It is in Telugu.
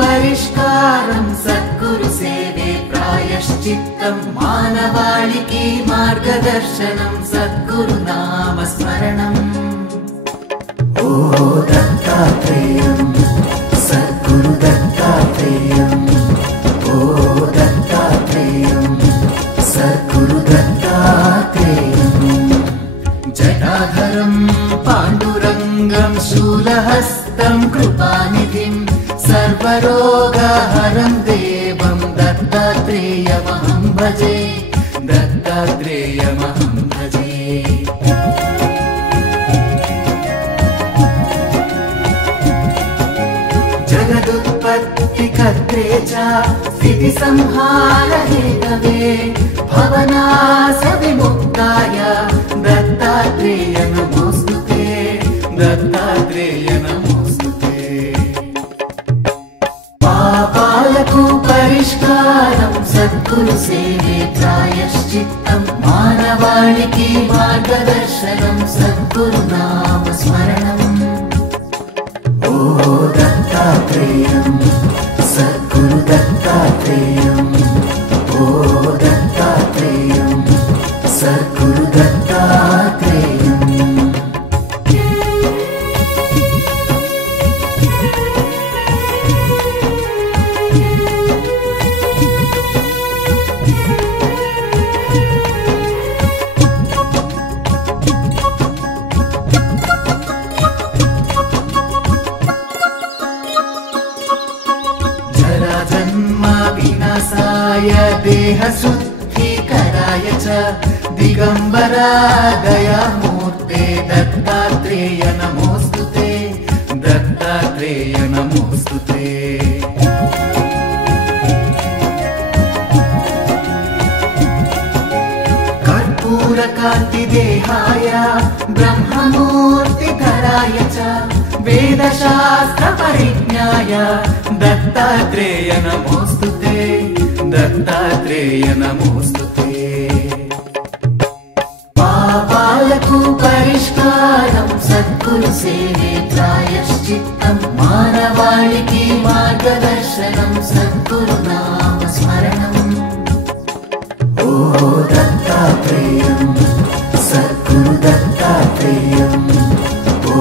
పరిష్కారం సద్గురు సేవే ప్రాయశ్చిత్తం మానవాళికి మార్గదర్శనం సద్గురు నామ స్మరణం ఓ దత్తాత్రేయం సద్గురు దత్తాత్రేయం ఓ దత్తాత్రేయం సద్గురు దత్తాత్రేయం జటాధరం పాండురంగం శూలహస్తం కృపానిధిం సర్వరోగహరం దేవం దత్తాత్రేయమహం భజే దత్తాత్రేయమహం భజే जगदुत्पत्ति कर्त्रे च स्थिति संहार हेतवे भवनाश विमुक्ताय दत्तात्रेय नमोस्तुते दत्तात्रेय नमोस्तुते पापाలకు పరిష్కారం సద్గురు సేవే ప్రాయశ్చిత్తం మానవాళికి మార్గదర్శనం సద్గురు నామ స్మరణం ओ दत्तात्रेयं सद्गुरु दत्तात्रेयं ओ दत्तात्रेयं सद्गुरु दत्तात्रेयं विनाशाय देहशुद्धीकराय च दिगंबरा दयामूर्ते दत्तात्रेय नमोस्तुते दत्तात्रेय नमोस्तुते कर्पूरकान्तिदेहाय ब्रह्ममूर्तिधराय च वेदशास्त्र परिज्ञाय दत्तात्रेय नमोस्तुते दत्तात्रेय नमोस्तुते पापाలకు పరిష్కారం సద్గురు సేవే ప్రాయశ్చిత్తం మానవాళికి మార్గదర్శనం సద్గురు నామ స్మరణం ఓ దత్తాత్రేయం సద్గురు దత్తాత్రేయం ఓ